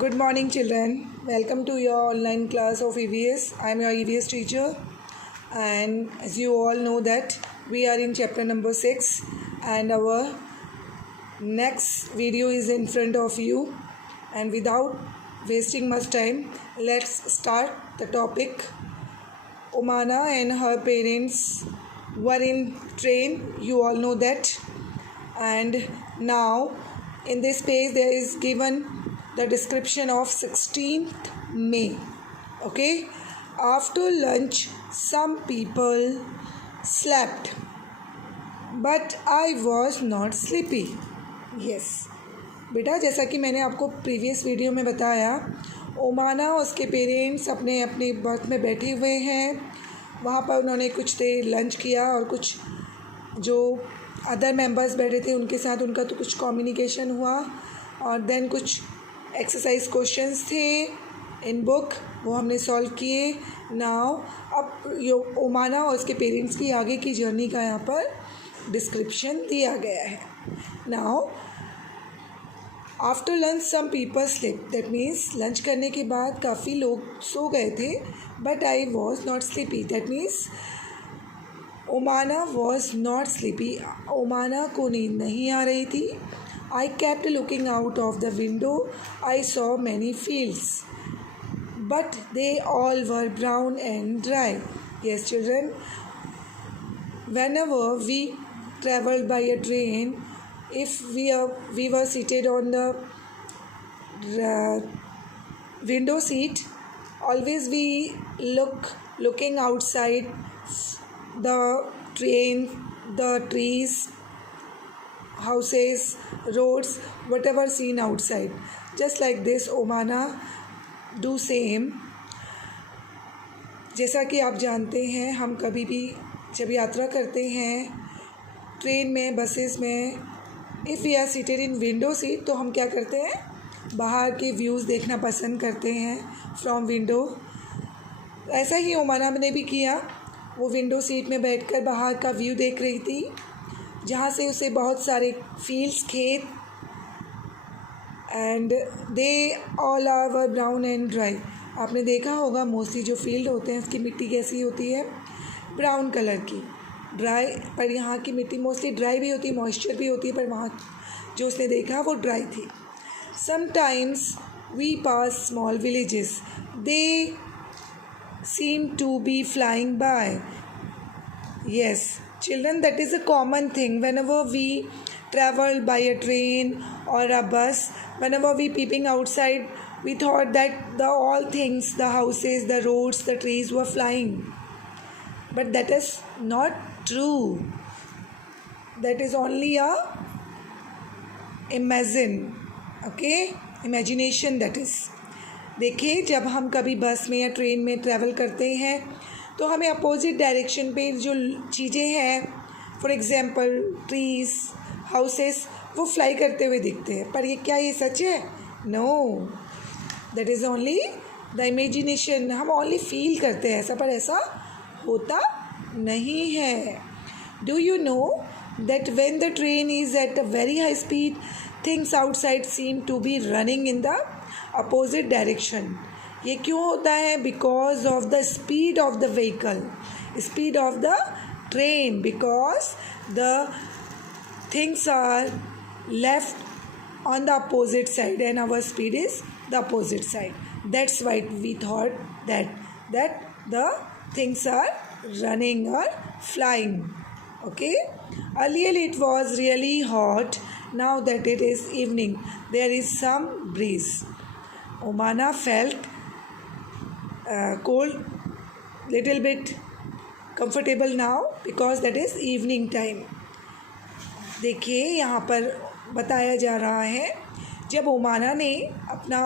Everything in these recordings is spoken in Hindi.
Good morning, children. Welcome to your online class of EVS. I am your EVS teacher, and as you all know that we are in chapter number 6, and our next video is in front of you. And without wasting much time, let's start the topic. Omana and her parents were in train. You all know that. And now in this page there is given the description of 16th May. Okay, after lunch some people slept, but I was not sleepy. Yes बेटा, जैसा कि मैंने आपको प्रीवियस वीडियो में बताया, ओमाना और उसके पेरेंट्स अपने अपने बर्थ में बैठे हुए हैं. वहाँ पर उन्होंने कुछ देर लंच किया और कुछ जो अदर मेंबर्स बैठे थे उनके साथ उनका तो कुछ कम्युनिकेशन हुआ, और देन कुछ एक्सरसाइज क्वेश्चंस थे इन बुक, वो हमने सॉल्व किए. नाउ अब यो ओमाना और उसके पेरेंट्स की आगे की जर्नी का यहाँ पर डिस्क्रिप्शन दिया गया है. Now after lunch some people sleep, that means lunch करने के बाद काफ़ी लोग सो गए थे. But I was not sleepy, that means Omana was not sleepy. Omana को नींद नहीं आ रही थी. I kept looking out of the window. I saw many fields, but they all were brown and dry. Yes, children, whenever we traveled by a train, if we were seated on the window seat, always we looking outside the train, the trees, houses, roads, whatever seen outside. Just like this ओमाना do same. जैसा कि आप जानते हैं, हम कभी भी जब यात्रा करते हैं ट्रेन में, बसेस में, if we are seated in window seat, तो हम क्या करते हैं, बाहर के व्यूज़ देखना पसंद करते हैं फ्रॉम विंडो. ऐसा ही ओमाना ने भी किया. वो विंडो सीट में बैठकर बाहर का व्यू देख रही थी, जहाँ से उसे बहुत सारे फील्ड्स, खेत, and they all are were brown and dry. आपने देखा होगा मोस्टली जो फील्ड होते हैं उसकी मिट्टी कैसी होती है, ब्राउन कलर की, ड्राई. पर यहाँ की मिट्टी मोस्टली ड्राई भी होती है, मॉइस्चर भी होती है, पर वहाँ जो उसने देखा वो ड्राई थी. Sometimes we pass small villages, they seem to be flying by. Yes, children, that is a common thing. Whenever we travel by a train or a bus, whenever we peeping outside, we thought that all things, the houses, the roads, the trees were flying. But that is not true. That is only a imagination that is. देखिए, जब हम कभी बस में या ट्रेन में ट्रैवल करते हैं तो हमें अपोजिट डायरेक्शन पे जो चीज़ें हैं, फॉर एग्ज़ाम्पल ट्रीज़, हाउसेस, वो फ्लाई करते हुए दिखते हैं. पर ये क्या ये सच है? No, that is only the imagination. हम ओनली फील करते हैं ऐसा, पर ऐसा होता नहीं है. Do you know that when the train is at a very high speed, things outside seem to be running in the opposite direction. ये क्यों होता है? Because of the speed of the vehicle, speed of the train, because the things are left on the opposite side and our speed is the opposite side. That's why we thought that the things are running और flying. Okay, earlier it was really hot. Now that it is evening, there is some breeze. Omana felt cold, little bit comfortable now because that is evening time. देखिए, यहाँ पर बताया जा रहा है, जब ओमाना ने अपना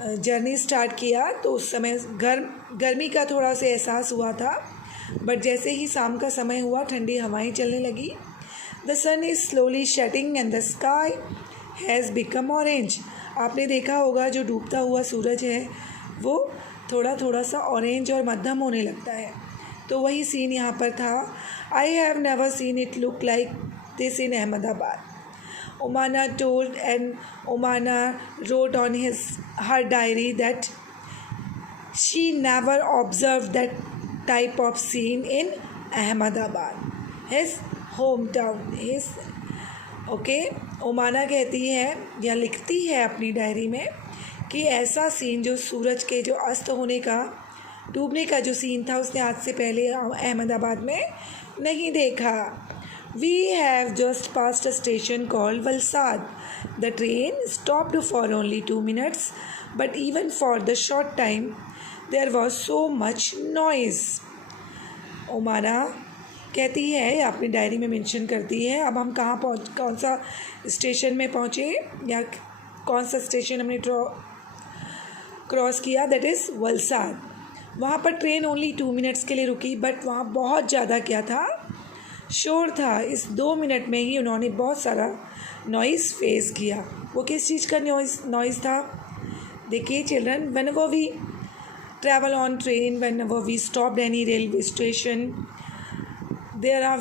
जर्नी स्टार्ट किया तो उस समय गर्मी का थोड़ा सा एहसास हुआ था. बट जैसे ही शाम का समय हुआ, ठंडी हवाएं चलने लगी. The sun is slowly setting and the sky has become orange. आपने देखा होगा जो डूबता हुआ सूरज है वो थोड़ा थोड़ा सा ऑरेंज और मध्यम होने लगता है. तो वही सीन यहाँ पर था. I have never seen it look like this in Ahmedabad. Omana told, and Omana wrote on her diary that she never observed that type of scene in Ahmedabad, his hometown. Okay, Omana कहती है या लिखती है अपनी डायरी में कि ऐसा सीन जो सूरज के जो अस्त होने का, डूबने का जो सीन था, उसने आज से पहले अहमदाबाद में नहीं देखा. We have just passed a station called Valsad. The train stopped for only 2 minutes, but even for the short time there was so much noise. Omana कहती है, अपनी डायरी में मेंशन करती है, अब हम कौन सा स्टेशन में पहुँचे या कौन सा स्टेशन हमने क्रॉस किया, दैट इज़ वलसाड. वहाँ पर ट्रेन ओनली 2 minutes के लिए रुकी, बट वहाँ बहुत ज़्यादा क्या था, शोर था. इस 2 minute में ही उन्होंने बहुत सारा नॉइज़ फेस किया. वो किस चीज़ का नॉइज़ था? देखिए children, whenever we travel on train, whenever we stopped any railway station, there are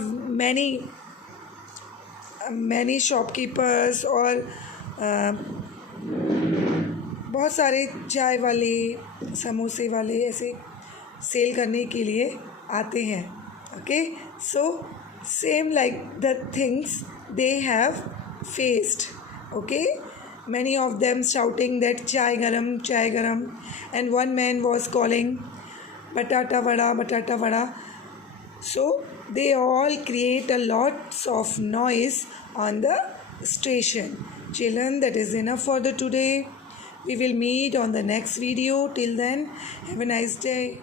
many shopkeepers और बहुत सारे चाय वाले, समोसे वाले ऐसे सेल करने के लिए आते हैं. Okay, so same like the things they have faced. Okay, many of them shouting that chai garam, and one man was calling batata vada. So they all create a lots of noise on the station. Children, that is enough for the today. We will meet on the next video. Till then, have a nice day.